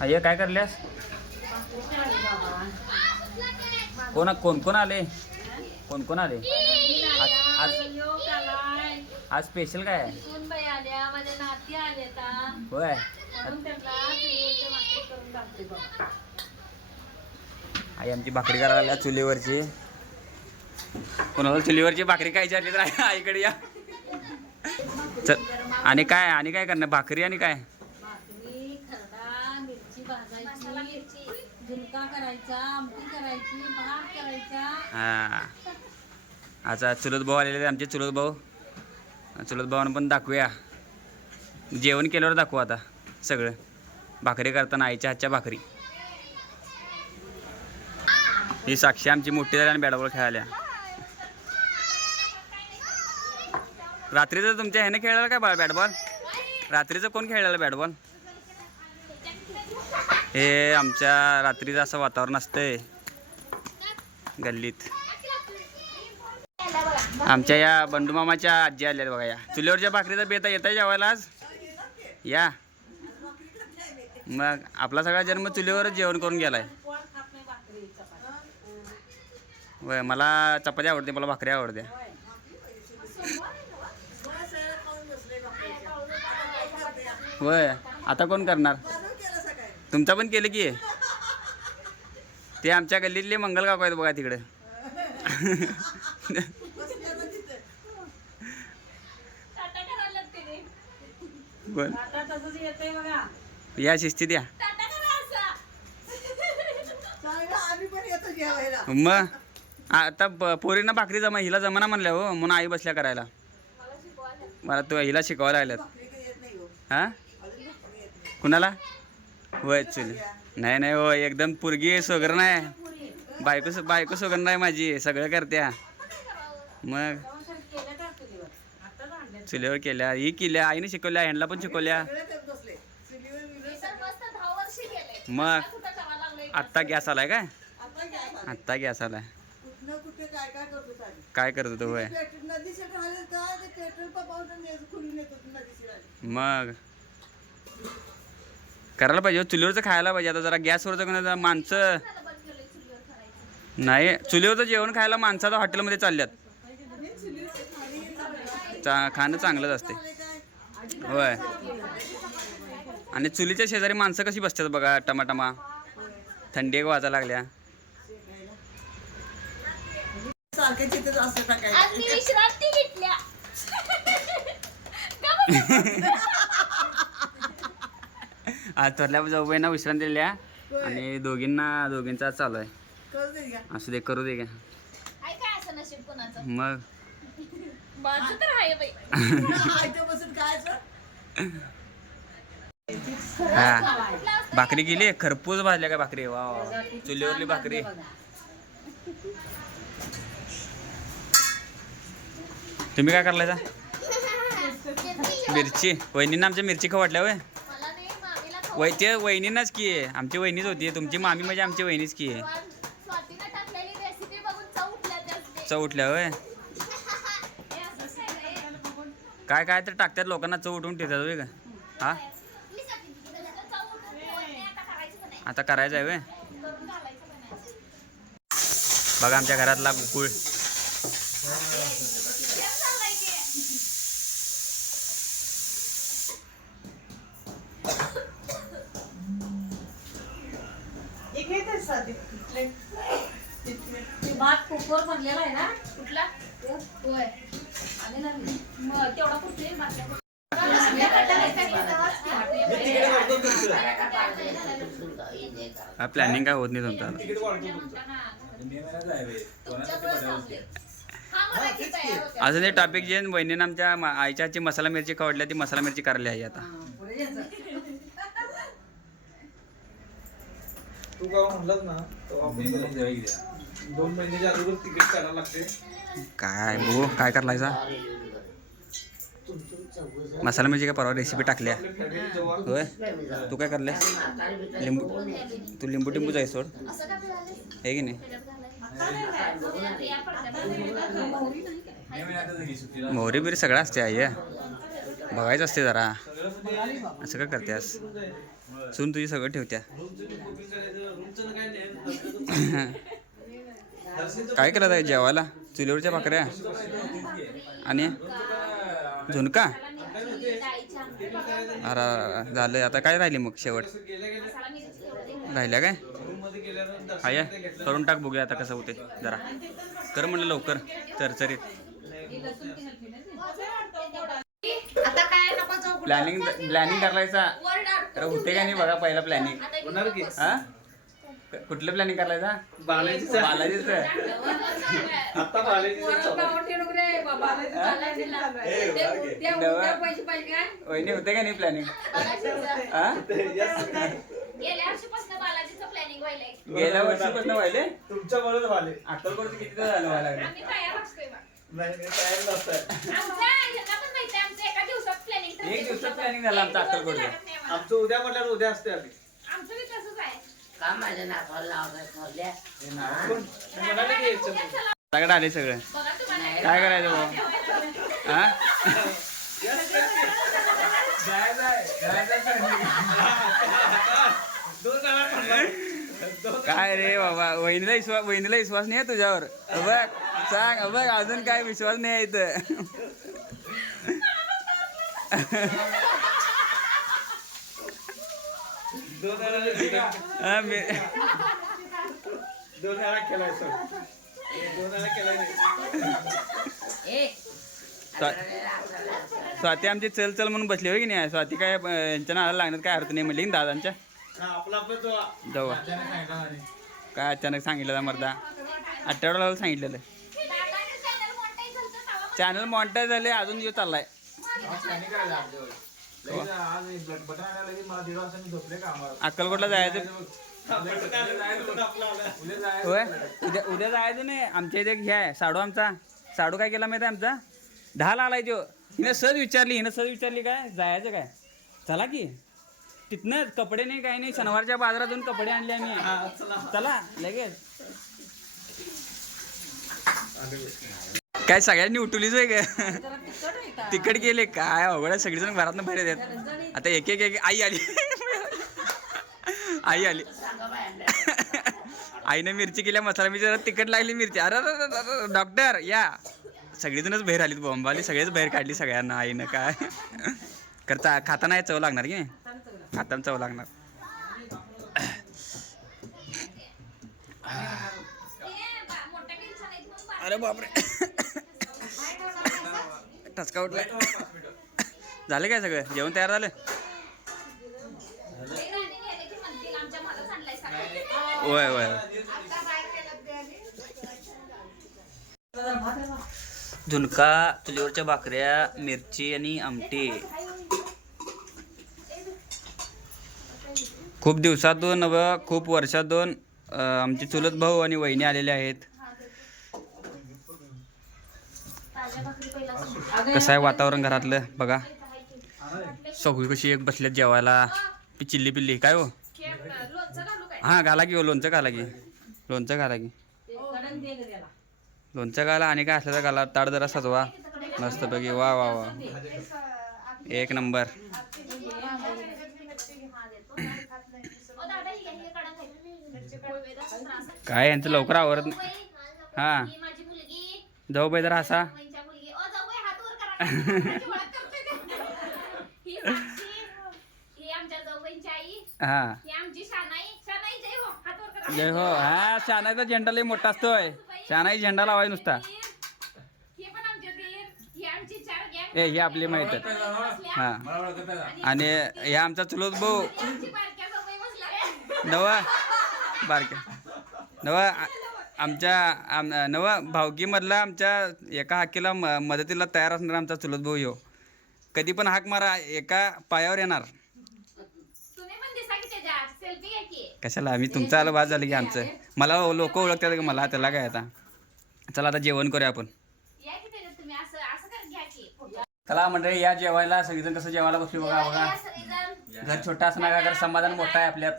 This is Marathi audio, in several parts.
अय्या काय करल्यास? कोण कोण आले? कोण कोण आले? आज आज स्पेशल काय आहे? होय. आई आमची भाकरी करायला लागल्या चुलीवरची. कोणाला चुलीवरची भाकरी खायची असली तर आईकडे या. चल आणि काय करणार? भाकरी आणि काय? भाकरी, खरडा, मिरची भाजायची, झुणका करायचा, आमटी करायची, भात करायचा. हा आता चुलत भाऊ आलेले आमचे चुलत भावांना पण दाखवूया. जेवण केल्यावर दाखवू आता सगळं. भाकरी करताना आईच्या हातच्या भाकरी. ही साक्षी आमची मोठी झाली आणि बॅटबॉल खेळाल्या. रात्रीचं तुमच्या ह्याने खेळायला काय बा बॅटबॉल? रात्रीचं कोण खेळायला बॅटबॉल? हे आमच्या रात्रीचं असं वातावरण असतंय गल्लीत. आमच्या या बंडूमामाच्या आजी आल्या बघा. या चुलीवरच्या भाकरीचा बेता येता जेवायला आज या. मग आपला सगळा जन्म चुलीवरच जेवण करून गेलाय. वय मला चपाती आवडते, मला भाकरी आवडते. वय आता कोण करणार? तुमचा पण केलं की. ते आमच्या गल्लीतले मंगल काकू आहेत बघा तिकडे. या शिस्तीत या. मग आता पोरींना भाकरी जमा, हिला जमाना म्हणल्या हो म्हणून आई बसल्या करायला. मला तो हिला शिकवायला आल्यात. हा कुणाला? होय चुली नाही हो एकदम पोरगी सोगर नाही. बायको सोगर नाही माझी, सगळं करत्या. मग चुलीवर केल्या, ही केल्या, आईने शिकवल्या, ह्यांना पण शिकवल्या. मग आत्ता गॅस आलाय काय? आत्ता गॅस आलाय. काय करत होतो? होय मग करायला पाहिजे. चुलीवरचं खायला पाहिजे. आता जरा गॅसवरचं माणसं नाही, चुलीवरचं जेवण खायला माणसाचं हॉटेलमध्ये चालल्यात. खाणं चांगलंच असते. होय आणि चुलीच्या शेजारी माणसं कशी बसतात बघा. टमाटमा थंडी एक वाजायला लागल्या. आज थोरल्या जाऊबाईंना विश्रांती दिल्या आणि दोघींचा चालू आहे. असू दे, करू दे. मग हा भाकरी केली, खरपूस भाजल्या का भाकरी? वा चुलीवरली भाकरी. तुम्ही काय करलायचा? मिरची. वहिनींना आमच्या मिरची खवटल्या. वय ते वहिनींनाच की, आमची वहिनीच होती. तुमची मामी म्हणजे आमची वहिनीच की. चव उठल्या होय. काय तर टाकतात लोकांना, चव उठवून ठेवतात होय का? हा आता करायचं आहे. बघा आमच्या घरातला गुळ. भात कुकर बनलेला आहे ना कुठला? होय मग तेवढा कुठे प्लॅनिंग काय होत नाही तुमचा. अजून एक टॉपिक जे वहिनीनं आमच्या आईच्या हातची मसाला मिरची खवडल्या, ती मसाला मिरची करायला आहे आता. तू गाव म्हणलास ना 2 महिन्याच्या अगोदर तिकीट काढायला लागते. काय भाऊ काय करायचा? मसाला मिरची काय परवा रेसिपी टाकल्या होय. तू काय करल्यास? तू लिंबू टिंबू जाय सोड हे की नाही. मोहरी बिरी सगळं असते आई, बघायचं असते जरा. असं का करतेस सून तुझी सगळं ठेवत्या काय केलं आहे जेवायला चुलीवरच्या भाकऱ्या आणि झुणका अरे झालं आता काय राहिले मग शेवट राहिल्या काय आया करून टाक बघूया आता कसं होते जरा कर म्हणलं लवकर चरचरीत आता काय नको जाऊ प्लॅनिंग करायचा अरे होते का नाही बघा पहिला प्लॅनिंग होणार की हा कुठलं प्लॅनिंग करायचा बालाजीचं बालाजीचं आता बालाजीचं चालू आहे. वहिनी होते का नाही प्लॅनिंग हा गेल्या वर्षीपासून बालाजीचं प्लॅनिंग व्हायलंय गेल्या वर्षीपासून व्हायले तुमच्यामुळेच झाले अक्कलकोटचं किती झालं व्हायला लागलं आम्ही तयार असतोय बा. नाही तयार नसतंय आमच्या ह्यांना पण माहिती आहे, आमचं एका दिवसात प्लॅनिंग एक दिवसात प्लॅनिंग झालं आमचं अक्कलकोटचं आमचं उद्या म्हटल्यावर उद्या असते आम्ही आमचं बी तसंच आहे का माझ्या नाकाला लावलं ठरल्या कोण? म्हणाले की यायचं म्हणून. सगळं आले सगळं बघा तुम्हाला काय करायचं भाऊ हा दोन जणांना म्हणलं. काय रे बाबा वहिनीला विश्वास नाही आहे तुझ्यावर बघ सांग बघ अजून काय विश्वास नाही आहे इथं दोन जणांना हा, दोन वेळा केलाय सर दोन वेळा केलाय नाही. स्वाती आमची चल चल म्हणून बसली होय की नाही स्वाती काय यांच्या नावाला लागण्यात काय अर्थ नाही म्हणली ना दादांच्या हा, आपला आपला जो जाऊ काय अचानक सांगितलं मर्दा आठवड्याला सांगितलेलं चॅनल मॉनिटाईज झाले अजून दिवस चाललाय अक्कलकोटला जायचं होय उद्या जायचं नाही आमच्या इथे हे आहे साडू आमचा साडू काय केला माहिती आहे आमचा 10ला आलाय तो हिनं सहज विचारली काय जायचं काय चला की तिथनं कपडे नाही काही नाही शनिवारच्या बाजारातून कपडे आणले आम्ही चला लगेच काय सगळ्यांनी उठवलीच आहे का तिकट गेले काय अवघड सगळेजण घरातनं बाहेर येतात आता एक एक आई आली आई आली आईनं मिरची केल्या मसाला मिरची तिखट लागली मिरची अरे डॉक्टर या सगळेजणच बाहेर आलीत बॉम्बाली सगळेच बाहेर काढली सगळ्यांना आईनं काय करता खाताना चव लागणार की नाही खाताना चव लागणार अरे बापरे टचका उठलाय झालं काय सगळं जेवण तयार झालं होय होय झुणका चुलीवरच्या भाकऱ्या मिरची आणि आमटी खूप दिवसातून खूप वर्षातून आमचे चुलत भाऊ आणि वहिनी आलेले आहेत कसं आहे वातावरण घरातलं बघा सगळी कशी एक बसल्यात जेवायला चिल्ली पिल्ली काय हो हां घाला की हो लोणचं घाला की लोणचं घाला आणि काय असलं तर घाला ताट जरा सजवा मस्तपैकी वा वा वा एक नंबर काय यांचं लवकर आवरत हां जाऊ बाई जरा असा हा जय हो हा शानाईचा झेंडा लय मोठा असतोय शानाई झेंडा लावाय नुसता ए हे आपली माहित हा आणि हे आमचा चुलत भाऊ नवा बारक्या नवा आमच्या नवा भावकीमधला आमच्या एका हाकीला मदतीला तयार असणार आमचा चुलत भाऊ ह्यो कधी पण हाक मारा एका पायावर येणार कशाला आम्ही तुमचं आलं बाद झालं की आमचं मला लोक ओळखतात का मला त्याला काय आता चला आता जेवण करूया आपण चला मंडळी या जेवायला सगळेजण कसं जेवायला बसली बघा बघा घर छोटा असं नका कर समाधान मोठा आहे आपल्यात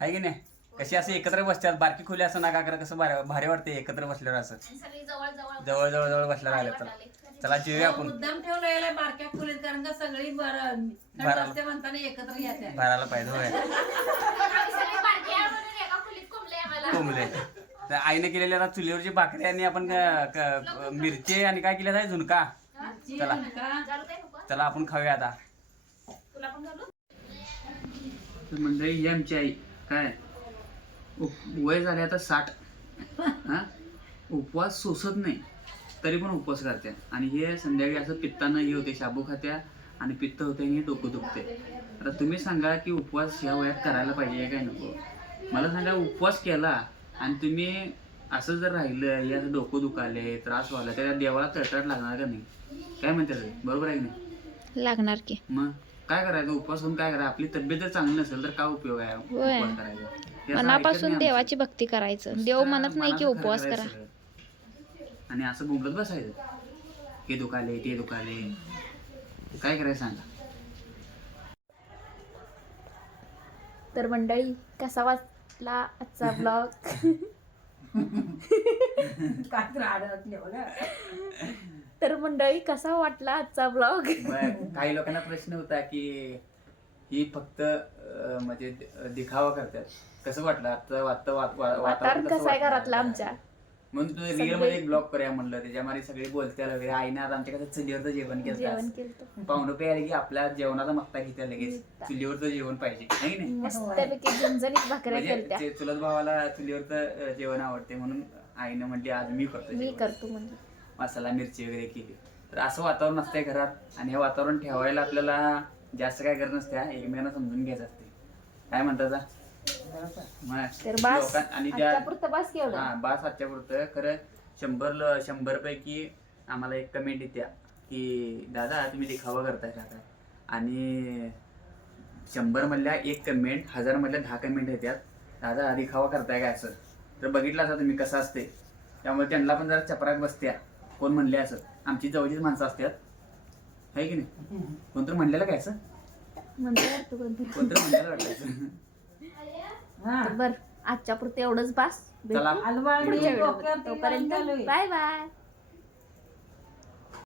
आहे की नाही कशी असं एकत्र बसतात बारकी खोली असं नका कर कसं भारी वाटते एकत्र बसल्यावर असं जवळ जवळ जवळ बसल्या राहिल्या चला चला जेऊया आपण. मुद्दाम ठेवलं याला बारक्या खोलीत कारण का सगळी बरं भरायला. असते म्हणताना एकत्र येते. भरायला पाहिजे होय. कोंबले तर आईने केलेल्या आता चुलीवरची भाकरी आणि आपण मिरची आणि काय केलं आहे झुणका. चला चला आपण खाऊया आता. तर मंडळी ही आमची आई काय वय झाले आता 60. हा उपवास सोसत नाही तरी पण उपवास करते आणि हे संध्याकाळी असं पित्तानं हे होते, शाबू खात्या आणि पित्त होते आणि हे डोकं दुखते. आता तुम्ही सांगा की उपवास ह्या वयात करायला पाहिजे काय नको. मला सांगा उपवास केला आणि तुम्ही असं जर राहिलं हे असं डोकं दुखाले त्रास व्हायला त्या देवाला तळतळाट लागणार का नाही. काय म्हणते बरोबर आहे की नाही. लागणार की. मग काय करायचं उपवास करून काय करायचं. आपली तब्येत जर चांगली नसेल तर काय उपयोग आहे होय. उपवास करायचा. हे असं मनापासून ऐकत नाही देवाची भक्ती करायचं. देव म्हणत नाही की मनाचं खरं उपवास करायचं करा. सगळं. आणि असं बोंबलत बसायचं हे दुखाले ते दुखाले. काय करायचं सांगा. तर मंडळी कसा वाटला आजचा ब्लॉग. काय तर आडत बघा. तर मंडळी कसा वाटला आजचा ब्लॉग. काही लोकांना प्रश्न होता की ही फक्त म्हणजे दिखावा करतात. कसं वाटलं आता वातावरण कसं आहे घरातलं आमच्या. म्हणून तुम्ही रिअल मध्ये एक ब्लॉग करूया म्हणलं. त्याच्यामध्ये सगळे बोलते वगैरे. आईने आज आमच्या कसं चुलीवरचं जेवण जेवण केलं. केलं पाहुणं काही आले की आपल्या जेवणाचा मक्ता घेतला लगेच. चुलीवरचं जेवण पाहिजे नाही नाही. मस्तपैकी झणझणीत भाकऱ्या केलत्या. म्हणजे चुलत भावाला चुलीवरचं जेवण आवडते म्हणून आईने म्हटली आज मी करतो मी जेवण. करतो म्हणजे. मसाला मिरची वगैरे केली. तर असं वातावरण असतंय घरात आणि हे वातावरण ठेवायला आपल्याला जास्त काय गरज नसते. एकमेकांना समजून घ्यायचं असते. काय म्हणतात तर बास आणि त्या आजच्यापुरतं बास केवढं. हा बास आजच्या पुरतं. खरं 100 पैकी आम्हाला एक कमेंट येत्या की दादा तुम्ही दिखावा करताय का. आणि 100 मधल्या एक कमेंट 1000 मधल्या 10 कमेंट येतात दादा दिखावा करताय का असं. तर बघितलं असं तुम्ही कसं असते. त्यामुळे त्यांना पण जरा चपराक बसत्या. कोण म्हणले असं. आमची जवळचीच माणसं असतात आहे की नाही. कोणतरी म्हणलेलं काय असं कोणतरी म्हणलेलं वाटलं. बर आजच्या पुरतं एवढंच बास. चला अलवाळ तोपर्यंत बाय बाय.